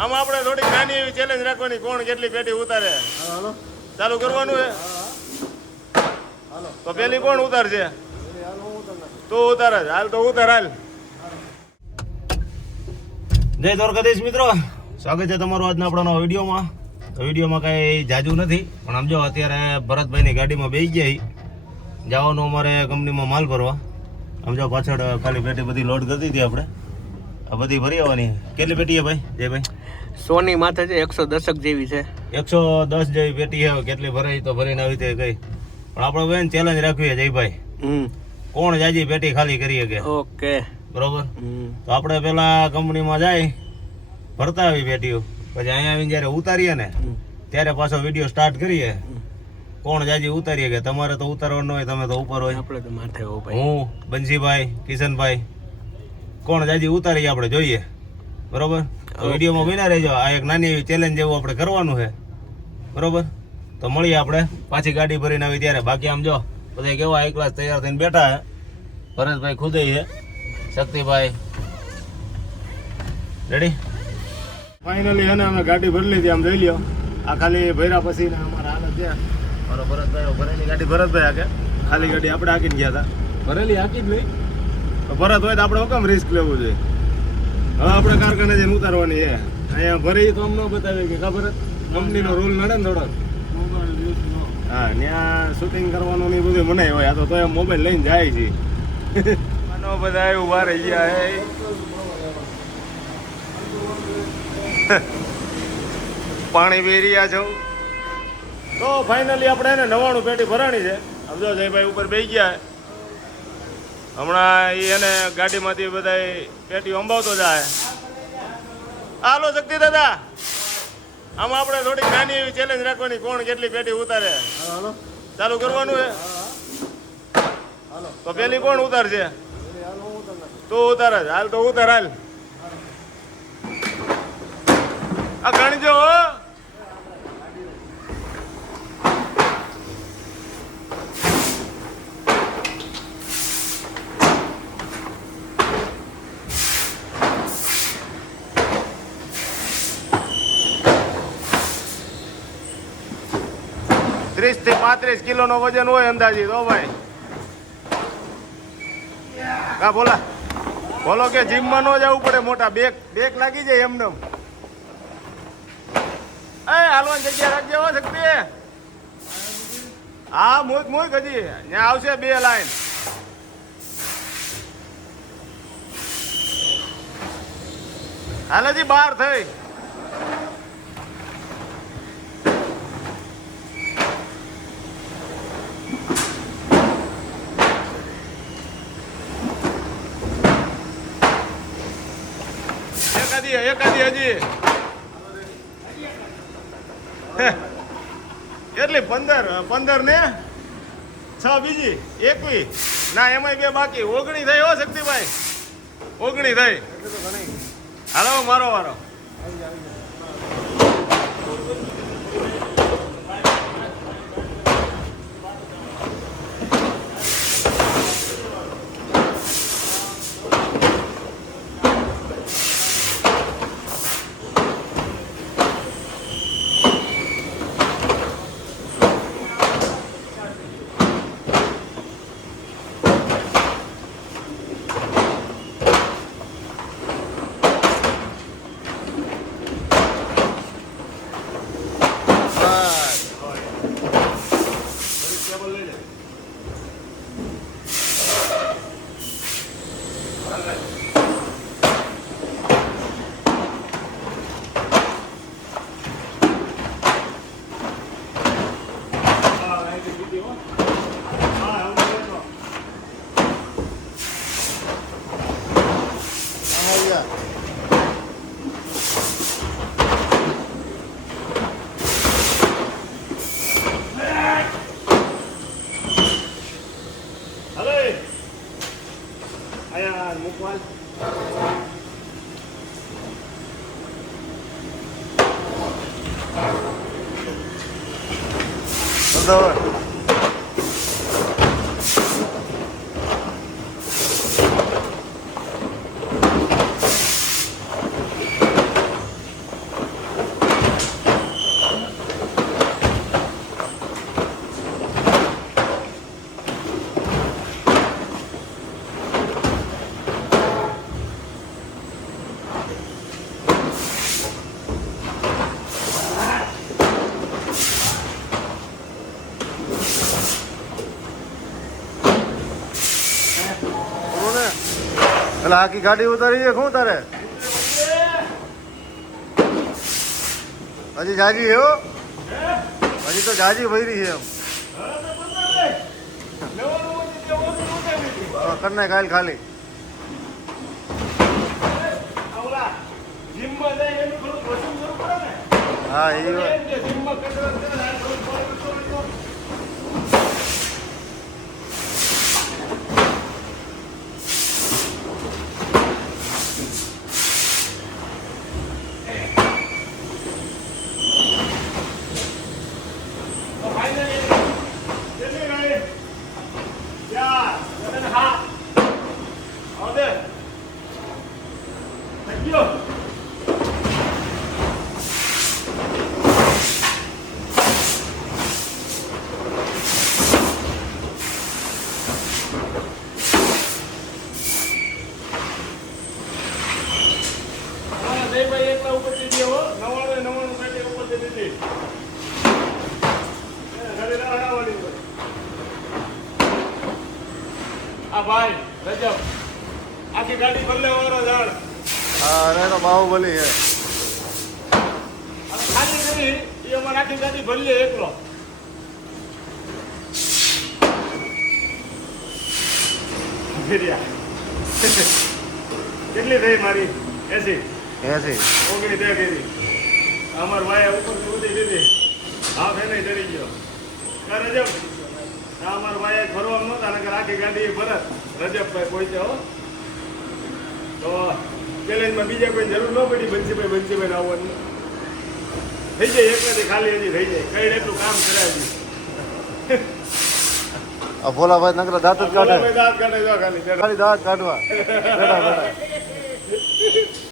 આમ આપણે થોડીક નાની એવી ચેલેન્જ રાખવાની, કોણ કેટલી પેટી ઉતારે. ચાલુ કરવાનું છે. તો પેલી કોણ ઉતારશે? તું ઉતાર જ. હાલ તો ઉતાર, હાલ. જય દ્વારકાધીશ મિત્રો, સ્વાગત છે તમારું આજના આપણા વિડીયોમાં. તો વિડીયોમાં કાંઈ જાજુ નથી, પણ આમ જો અત્યારે ભરતભાઈની ગાડીમાં બેસી ગયા જવાનું અમારે કંપનીમાં માલ ભરવા. આમ જો પાછળ ખાલી પેટી બધી લોડ કરી દીધી આપણે, આ બધી ભરી આવવાની. કેટલી પેટી છે ભાઈ જયભાઈ? સોની માથે છે 110 જેવી છે. 110 જેવી પેટી છે. કેટલી ભરાઈ તો ભરીને આવી તે કઈ, પણ આપણે બેન ચેલેન્જ રાખવી જયભાઈ, કોણ જાજી પેટી ખાલી કરી શકે. ઓકે બરોબર. તો આપણે પેલા કંપનીમાં જાય ભરતા આવી પેટીઓ, પછી અહીંયા આવીને જયારે ઉતારીએ ને ત્યારે પાછો વિડીયો સ્ટાર્ટ કરીએ. કોણ જાજી ઉતારીએ કે તમારે તો ઉતારવાનું હોય, તમે તો ઉપર હોય. આપણે તો માથે હો ભાઈ. હું, બંસીભાઈ, કિશનભાઈ, કોણ જાજી ઉતારીએ આપણે જોઈએ. બરોબર. તો વિડીયોમાં બન્યા રહેજો. આ એક નાની એવી ચેલેન્જ જેવું આપણે કરવાનું છે. બરોબર. તો મળીએ આપણે પાછી ગાડી ભરીને આવી ત્યારે. બાકી આમ જો બધા કેવા એક ક્લાસ તૈયાર થઈને બેઠા છે. ભરતભાઈ ખુદે છે, શક્તિભાઈ રેડી. ફાઇનલી હે ને અમે ગાડી ભરી લીધી. આમ જોઈ લ્યો, આ ખાલી ભર્યા પછી ને અમારા હાલત છે. મારો ભરતભાઈ ભરેલી ગાડી ભરતભાઈ હાકે, ખાલી ગાડી આપણે હાકીને ગયા હતા. ભરેલી હાકી જ નહીં તો ભરત હોય તો આપણે કેમ રિસ્ક લેવું જોઈએ. હવે આપણે કારખાને જઈને ઉતારવાની છે. અહીંયા ભરી તો અમ ન બતાવે કે ખબર કંપનીનો રૂલ નડે ને થોડોક. હા, ત્યાં શૂટિંગ કરવાનું ને બધું મનાય હોય. આ તો એમ મોબાઈલ લઈને જાય છે. બધા ઉભા રહી ગયા. પાણી પી રહ્યા છો. તો ફાઇનલી આપણે એને 99 પેટી ભરાણી છે. સમજો જયભાઈ ઉપર બેસી ગયા. હમણાં એને ગાડીમાંથી બધા પેટી અંબાવતો જાય. હાલો શક્તિ દાદા, આમાં આપણે થોડીક નાની એવી ચેલેન્જ રાખવાની, કોણ કેટલી પેટી ઉતારે. ચાલુ કરવાનું છે. તો પેલી કોણ ઉતારશે? તું ઉતાર જ. હાલ તો ઉતાર, હાલ. આ ગણજો. 30 થી 35 કિલોનો વજન હોય અંદાજી. તો ભાઈ કા બોલો કે જીમમાં ન જવું પડે. મોટા બેક લાગી જાય એમને. હાલવાની જગ્યા રાખજે હો શક્તિ. હા, મૂક હજી ત્યાં આવશે 2 લાઈન. હાલ હજી 12 થઈ. એકાદી હજી કેટલી 15 ને 6 બીજી 21 ના, એમાંય 2 બાકી. 19 થઈ હો શક્તિભાઈ, 19 થઈ. હાલો મારો વારો. એટલે આખી ગાડી ઉતારી છે શું તારે હજી જાજી હે હો હજી તો જાજી ભરી છે એમ કરના કાલ ખાલી હા એ ભાઈ રજબ આખી ગાડી બદલે વાળો ઝાડ હા અરે તો બાહુબલી છે ખાલી કરી એ અમારે આખી ગાડી ભરીએ એકલો કેટલી થઈ મારી 80 ઓગણી દે કરી અમાર ભાઈ ઉપર ઉડી દીધી હા ફેને ચડી ગયો કરે જો અમાર ભાઈ ફરવા નહોતા નકર આખી ગાડી ભરત રજબભાઈ પહોંચ્યા હો તો ચેલેન્જમાં બીજા કોઈ જરૂર ન પડી બંસીભાઈ આવવાની થઈ જાય એકલાથી ખાલી હજી થઈ જાય કઈ એટલું કામ કરાવી આ ભોલાભાઈ નકરા દાંત જ કાઢે દાંત કાઢે જો ખાલી ખાલી દાંત કાઢવા બેઠા બેઠા